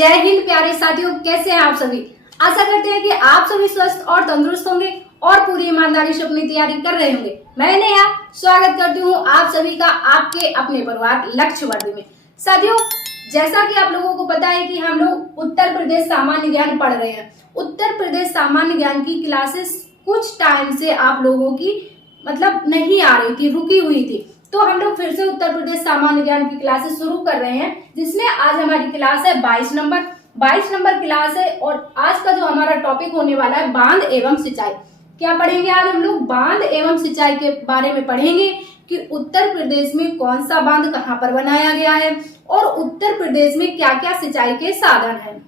जय हिंद प्यारे साथियों, कैसे हैं आप सभी। आशा करते हैं कि आप सभी स्वस्थ और तंदुरुस्त होंगे और पूरी ईमानदारी से अपनी तैयारी कर रहे होंगे। मैं नेहा स्वागत करती हूँ आप सभी का आपके अपने परिवार लक्ष्य वर्दी में। साथियों, जैसा कि आप लोगों को पता है कि हम लोग उत्तर प्रदेश सामान्य ज्ञान पढ़ रहे हैं। उत्तर प्रदेश सामान्य ज्ञान की क्लासेस कुछ टाइम से आप लोगों की नहीं आ रही थी, रुकी हुई थी। तो हम लोग फिर से उत्तर प्रदेश सामान्य ज्ञान की क्लासेस शुरू कर रहे हैं, जिसमें आज हमारी क्लास है 22 नंबर क्लास है। और आज का जो हमारा टॉपिक होने वाला है बांध एवं सिंचाई। क्या पढ़ेंगे आज हम लोग? बांध एवं सिंचाई के बारे में पढ़ेंगे कि उत्तर प्रदेश में कौन सा बांध कहाँ पर बनाया गया है और उत्तर प्रदेश में क्या क्या सिंचाई के साधन है,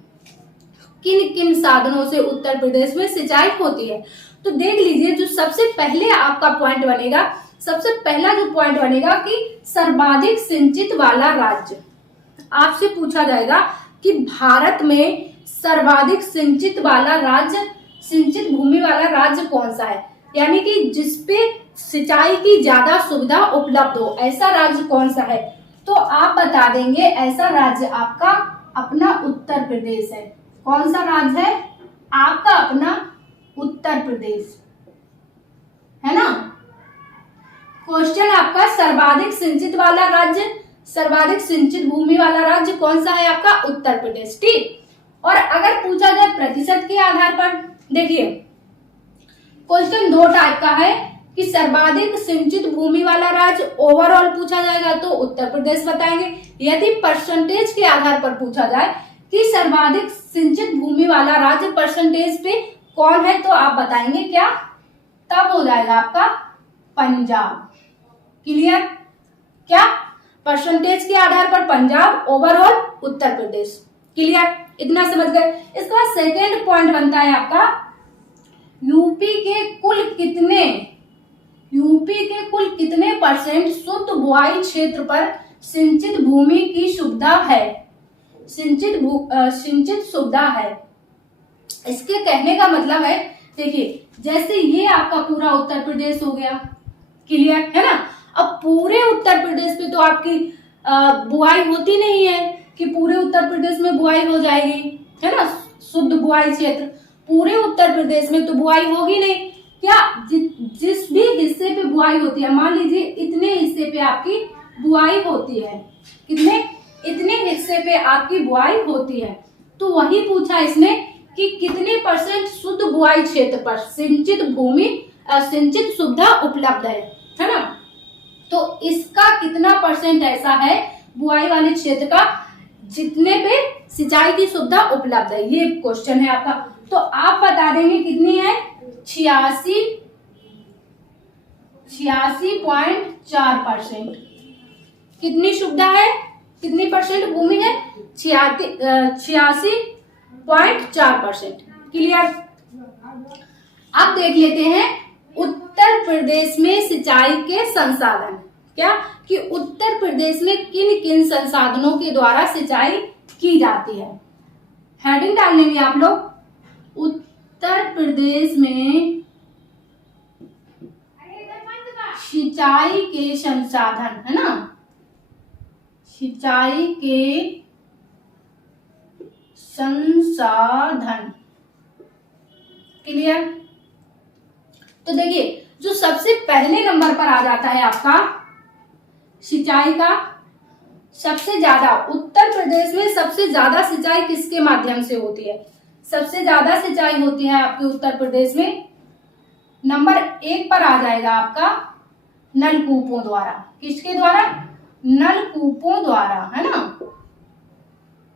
किन किन साधनों से उत्तर प्रदेश में सिंचाई होती है। तो देख लीजिए, जो सबसे पहले आपका पॉइंट बनेगा, सबसे पहला जो पॉइंट बनेगा कि सर्वाधिक सिंचित वाला राज्य। आपसे पूछा जाएगा कि भारत में सर्वाधिक सिंचित वाला राज्य, सिंचित भूमि वाला राज्य कौन सा है, यानी कि जिसपे सिंचाई की ज्यादा सुविधा उपलब्ध हो, ऐसा राज्य कौन सा है। तो आप बता देंगे ऐसा राज्य आपका अपना उत्तर प्रदेश है। कौन सा राज्य है? आपका अपना उत्तर प्रदेश है ना। क्वेश्चन आपका सर्वाधिक सिंचित वाला राज्य, सर्वाधिक सिंचित भूमि वाला राज्य कौन सा है? आपका उत्तर प्रदेश। ठीक। और अगर पूछा जाए प्रतिशत के आधार पर, देखिए क्वेश्चन दो टाइप का है कि सर्वाधिक सिंचित भूमि वाला राज्य ओवरऑल पूछा जाएगा तो उत्तर प्रदेश बताएंगे। यदि परसेंटेज के आधार पर पूछा जाए कि सर्वाधिक सिंचित भूमि वाला राज्य परसेंटेज पे कौन है, तो आप बताएंगे क्या? तब हो जाएगा आपका पंजाब। क्लियर? क्या परसेंटेज के आधार पर पंजाब, ओवरऑल उत्तर प्रदेश। क्लियर? इतना समझ गए। इसके बाद सेकेंड पॉइंट बनता है आपका यूपी के कुल कितने परसेंट शुद्ध बुआई क्षेत्र पर सिंचित भूमि की सुविधा है, सिंचित सुविधा है। इसके कहने का मतलब है, देखिए जैसे ये आपका पूरा उत्तर प्रदेश हो गया। क्लियर है ना। अब पूरे उत्तर प्रदेश पे तो आपकी बुआई होती नहीं है कि पूरे उत्तर प्रदेश में बुआई हो जाएगी, है ना। शुद्ध बुआई क्षेत्र पूरे उत्तर प्रदेश में तो बुआई होगी नहीं। क्या जिस भी हिस्से पे बुआई होती है, मान लीजिए इतने हिस्से पे आपकी बुआई होती है, कितने? इतने हिस्से पे आपकी बुआई होती है, तो वही पूछा इसने कि कितने परसेंट शुद्ध बुआई क्षेत्र पर सिंचित भूमि सिंचित सुविधा उपलब्ध है ना। तो इसका कितना परसेंट ऐसा है बुआई वाले क्षेत्र का जितने पे सिंचाई की सुविधा उपलब्ध है, ये क्वेश्चन है आपका। तो आप बता देंगे कितनी है? 86.4%। कितनी सुविधा है, कितनी परसेंट भूमि है? 86.4%। क्लियर? अब देख लेते हैं उत्तर प्रदेश में सिंचाई के संसाधन। क्या कि उत्तर प्रदेश में किन किन संसाधनों के द्वारा सिंचाई की जाती है। हेडिंग डाल लेंगे आप लोग, उत्तर प्रदेश में सिंचाई के संसाधन, है ना, सिंचाई के संसाधन। क्लियर? तो देखिए, जो सबसे पहले नंबर पर आ जाता है आपका सिंचाई का सबसे ज्यादा, उत्तर प्रदेश में सबसे ज्यादा सिंचाई किसके माध्यम से होती है? सबसे ज्यादा सिंचाई होती है आपके उत्तर प्रदेश में नंबर 1 पर आ जाएगा आपका नलकूपों द्वारा। किसके द्वारा? नलकूपों द्वारा, है ना,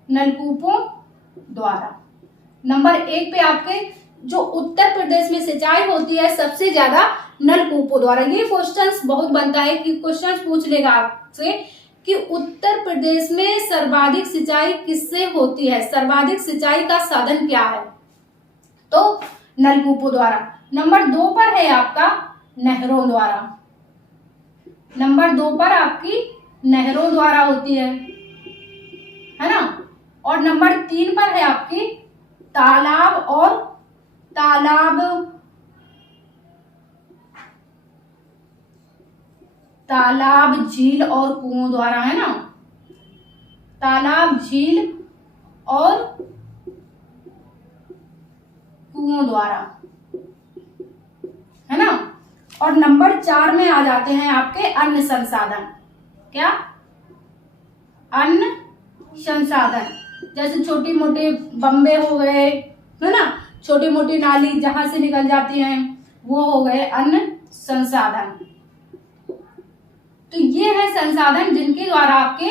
नलकूपों द्वारा। नंबर 1 पे आपके जो उत्तर प्रदेश में सिंचाई होती है सबसे ज्यादा नलकूपों द्वारा। ये क्वेश्चंस बहुत बनता है कि क्वेश्चंस पूछ लेगा आपसे कि उत्तर प्रदेश में सर्वाधिक सिंचाई किससे होती है, सर्वाधिक सिंचाई का साधन क्या है, तो नलकूपों द्वारा। नंबर 2 पर है आपका नहरों द्वारा। नंबर 2 पर आपकी नहरों द्वारा होती है ना। और नंबर 3 पर है आपकी तालाब, झील और कुओं द्वारा, है ना। तालाब, झील और कुओं द्वारा, है ना। और नंबर 4 में आ जाते हैं आपके अन्य संसाधन। क्या? अन्य संसाधन, जैसे छोटी मोटी बम्बे हो गए, है ना, छोटी मोटी नाली जहां से निकल जाती हैं, वो हो गए अन्य संसाधन। तो ये है संसाधन जिनके द्वारा आपके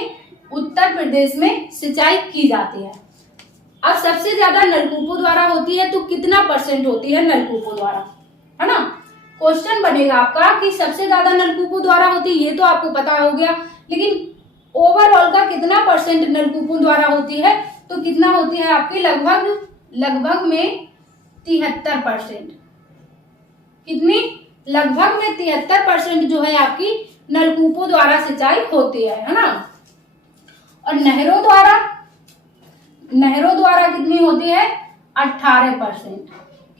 उत्तर प्रदेश में सिंचाई की जाती है। अब सबसे ज्यादा नलकूपों द्वारा होती है, तो कितना % होती है नलकूपों द्वारा, है ना। क्वेश्चन बनेगा आपका कि सबसे ज्यादा नलकूपों द्वारा होती है, ये तो आपको पता हो गया, लेकिन ओवरऑल का कितना % नलकूपों द्वारा होती है, तो कितना होती है आपकी लगभग में 73%। कितनी? लगभग में 73% जो है आपकी नलकूपों द्वारा सिंचाई होती है ना। और नहरों द्वारा कितनी होती है? 18%।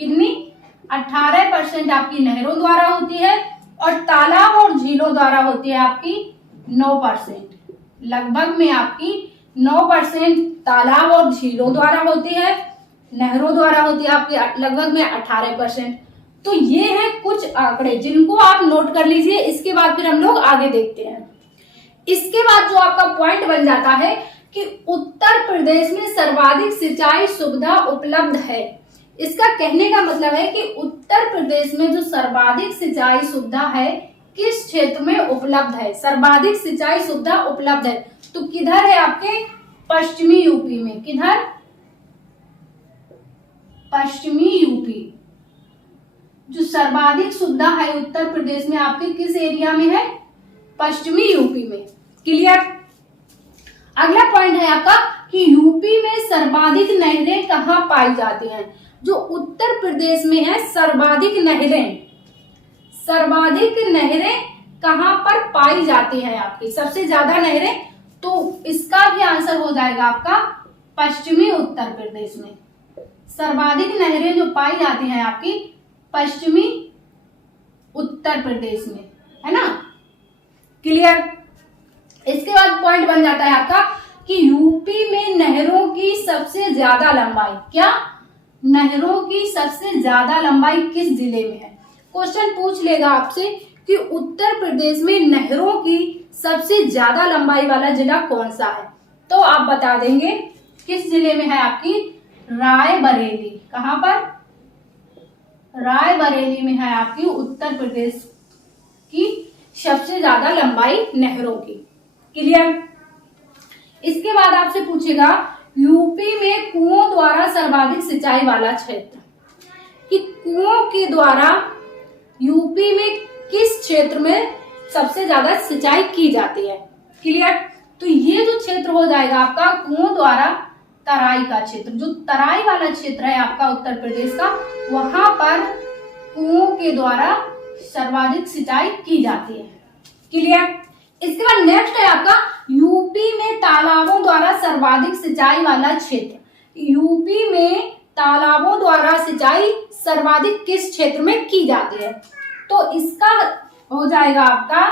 कितनी? 18% आपकी नहरों द्वारा होती है, और तालाब और झीलों द्वारा होती है आपकी 9%। लगभग में आपकी 9% तालाब और झीलों द्वारा होती है, नहरों द्वारा होती है आपकी लगभग में 18%। तो ये हैं कुछ आंकड़े जिनको आप नोट कर लीजिए। इसके बाद फिर हम लोग आगे देखते हैं। इसके बाद जो आपका पॉइंट बन जाता है कि उत्तर प्रदेश में सर्वाधिक सिंचाई सुविधा उपलब्ध है। इसका कहने का मतलब है कि उत्तर प्रदेश में जो सर्वाधिक सिंचाई सुविधा है किस क्षेत्र में उपलब्ध है? सर्वाधिक सिंचाई सुविधा उपलब्ध है तो किधर है? आपके पश्चिमी यूपी में। किधर? पश्चिमी यूपी। जो सर्वाधिक सुविधा है उत्तर प्रदेश में आपके किस एरिया में है? पश्चिमी यूपी में। क्लियर? अगला पॉइंट है आपका कि यूपी में सर्वाधिक नहरें कहाँ पाई जाती हैं? जो उत्तर प्रदेश में है सर्वाधिक नहरें कहाँ पर पाई जाती हैं आपकी? सबसे ज्यादा नहरें, तो इसका भी आंसर हो जाएगा आपका पश्चिमी उत्तर प्रदेश में। सर्वाधिक नहरें जो पाई जाती हैं आपकी पश्चिमी उत्तर प्रदेश में, है ना। क्लियर? इसके बाद पॉइंट बन जाता है आपका कि यूपी में नहरों की सबसे ज्यादा लंबाई, क्या? नहरों की सबसे ज्यादा लंबाई किस जिले में है? क्वेश्चन पूछ लेगा आपसे कि उत्तर प्रदेश में नहरों की सबसे ज्यादा लंबाई वाला जिला कौन सा है, तो आप बता देंगे किस जिले में है आपकी? रायबरेली। कहां पर? रायबरेली में है आपकी उत्तर प्रदेश की सबसे ज्यादा लंबाई नहरों की। क्लियर? इसके बाद आपसे पूछेगा यूपी में कुओं द्वारा सर्वाधिक सिंचाई वाला क्षेत्र, कि कुओं के द्वारा यूपी में किस क्षेत्र में सबसे ज्यादा सिंचाई की जाती है। क्लियर? तो ये जो क्षेत्र हो जाएगा आपका कुओं द्वारा तराई का क्षेत्र। जो तराई वाला क्षेत्र है आपका उत्तर प्रदेश का, वहां पर कुओं के द्वारा सर्वाधिक सिंचाई की जाती है। क्लियर? इसके बाद नेक्स्ट है आपका यूपी में तालाबों द्वारा सर्वाधिक सिंचाई वाला क्षेत्र। यूपी में तालाबों द्वारा सिंचाई सर्वाधिक किस क्षेत्र में की जाती है? तो इसका हो जाएगा आपका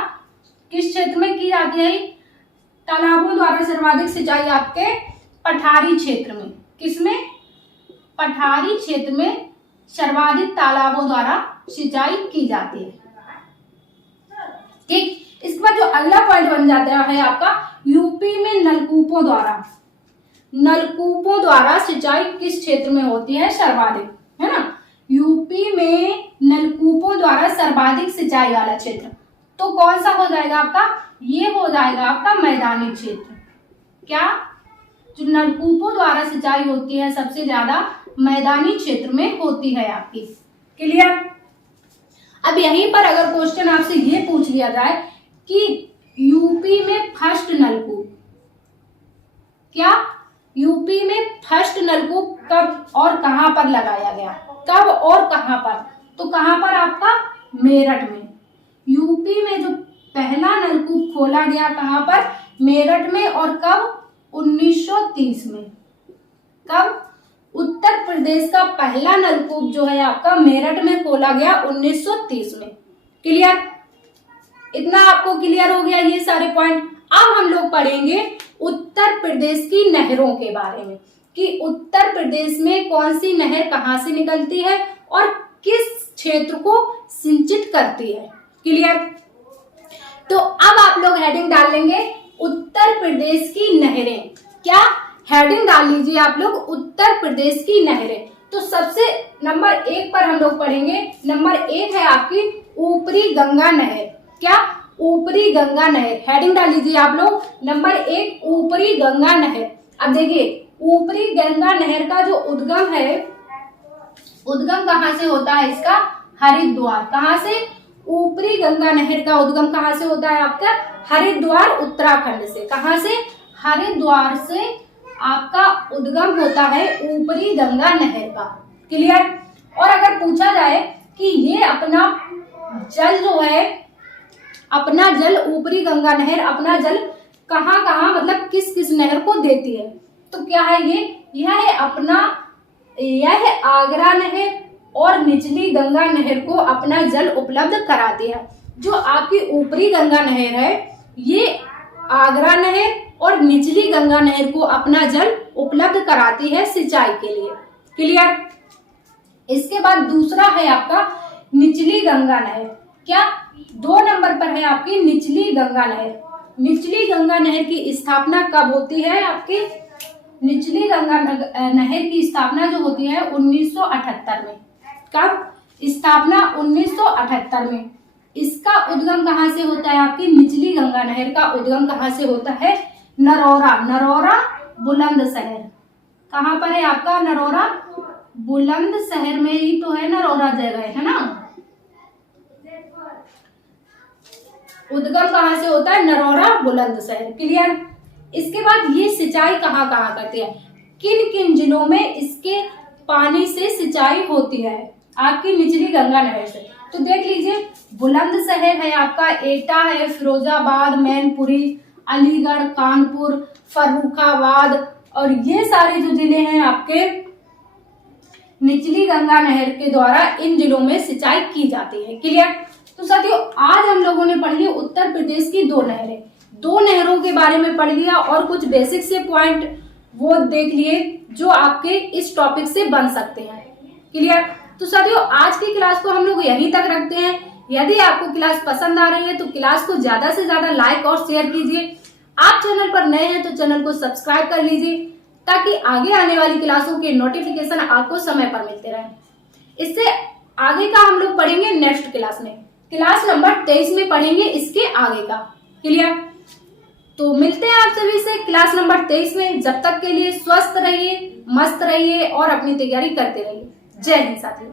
किस क्षेत्र में की जाती है? तालाबों द्वारा सर्वाधिक सिंचाई आपके पठारी क्षेत्र में। किसमें? पठारी क्षेत्र में सर्वाधिक तालाबों द्वारा सिंचाई की जाती है। ठीक। इसके बाद जो अगला पॉइंट बन जाता है आपका यूपी में नलकूपों द्वारा सिंचाई किस क्षेत्र में होती है सर्वाधिक, है ना। यूपी में नलकूपों द्वारा सर्वाधिक सिंचाई वाला क्षेत्र तो कौन सा हो जाएगा आपका? ये हो जाएगा आपका मैदानी क्षेत्र। क्या? जो नलकूपों द्वारा सिंचाई होती है सबसे ज्यादा मैदानी क्षेत्र में होती है आपकी। क्लियर? अब यहीं पर अगर क्वेश्चन आपसे ये पूछ लिया जाए कि यूपी में फर्स्ट नलकूप, क्या? यूपी में फर्स्ट नलकूप कब और कहां पर लगाया गया? कब और कहां पर? तो कहां पर? आपका मेरठ में। यूपी में जो पहला नलकूप खोला गया कहां पर? मेरठ में। और कब? 1930 में। कब? उत्तर प्रदेश का पहला नलकूप जो है आपका मेरठ में खोला गया 1930 में। क्लियर? इतना आपको क्लियर हो गया ये सारे पॉइंट। अब हम लोग पढ़ेंगे उत्तर प्रदेश की नहरों के बारे में कि उत्तर प्रदेश में कौन सी नहर कहाँ से निकलती है और किस क्षेत्र को सिंचित करती है। क्लियर। तो अब आप लोग हेडिंग डाल लेंगे उत्तर प्रदेश की नहरें। क्या हेडिंग डाल लीजिए आप लोग, उत्तर प्रदेश की नहरें। तो सबसे नंबर 1 पर हम लोग पढ़ेंगे। नंबर 1 है आपकी ऊपरी गंगा नहर। क्या? ऊपरी गंगा नहर। हेडिंग डाल लीजिए आप लोग, नंबर 1 ऊपरी गंगा नहर। अब देखिए ऊपरी गंगा नहर का जो उद्गम है, उद्गम कहाँ से होता है इसका? हरिद्वार। कहाँ से? ऊपरी गंगा नहर का उद्गम कहाँ से होता है आपका? हरिद्वार उत्तराखंड से। कहाँ से? हरिद्वार से आपका उद्गम होता है ऊपरी गंगा नहर का। क्लियर। और अगर पूछा जाए कि ये अपना जल जो है, अपना जल ऊपरी गंगा नहर अपना जल कहाँ कहाँ मतलब किस किस नहर को देती है, तो क्या है ये? यह है अपना, यह है आगरा नहर और निचली गंगा नहर को अपना जल उपलब्ध कराती है। जो आपकी ऊपरी गंगा नहर है ये आगरा नहर और निचली गंगा नहर को अपना जल उपलब्ध कराती है सिंचाई के लिए। क्लियर। इसके बाद दूसरा है आपका निचली गंगा नहर। क्या? 2 नंबर पर है आपकी निचली गंगा नहर। निचली गंगा नहर की स्थापना कब होती है आपकी? निचली गंगा नहर की स्थापना जो होती है 1978 में। कब? स्थापना 1978 में। इसका उद्गम कहाँ से होता है आपकी? निचली गंगा नहर का उद्गम कहाँ से होता है? नरौरा। नरौरा बुलंदशहर। कहाँ पर है आपका? नरौरा बुलंदशहर में ही तो है नरौरा जगह, है ना। उद्गम कहाँ से होता है? नरौरा बुलंदशहर। क्लियर। इसके बाद ये सिंचाई कहाँ कहाँ करती है, किन किन जिलों में इसके पानी से सिंचाई होती है आपकी निचली गंगा नहर से? तो देख लीजिए बुलंदशहर है आपका, एटा है, फिरोजाबाद, मैनपुरी, अलीगढ़, कानपुर, फर्रुखाबाद, और ये सारे जो जिले हैं आपके निचली गंगा नहर के द्वारा इन जिलों में सिंचाई की जाती है। क्लियर। तो साथियों आज हम लोगों ने पढ़ ली उत्तर प्रदेश की 2 नहरें। 2 नहरों के बारे में पढ़ लिया और कुछ बेसिक से पॉइंट वो देख लिए जो आपके इस टॉपिक से बन सकते हैं। क्लियर। तो साथियों आज की क्लास को हम लोग यहीं तक रखते हैं। यदि आपको क्लास पसंद आ रही है तो क्लास को ज्यादा से ज्यादा लाइक और शेयर कीजिए। आप चैनल पर नए हैं तो चैनल को सब्सक्राइब कर लीजिए ताकि आगे आने वाली क्लासों के नोटिफिकेशन आपको समय पर मिलते रहें। इससे आगे का हम लोग पढ़ेंगे नेक्स्ट क्लास में, क्लास नंबर 23 में पढ़ेंगे इसके आगे का। क्लियर। तो मिलते हैं आप सभी से क्लास नंबर 23 में। जब तक के लिए स्वस्थ रहिए, मस्त रहिए और अपनी तैयारी करते रहिए। जय हिंद साथियों।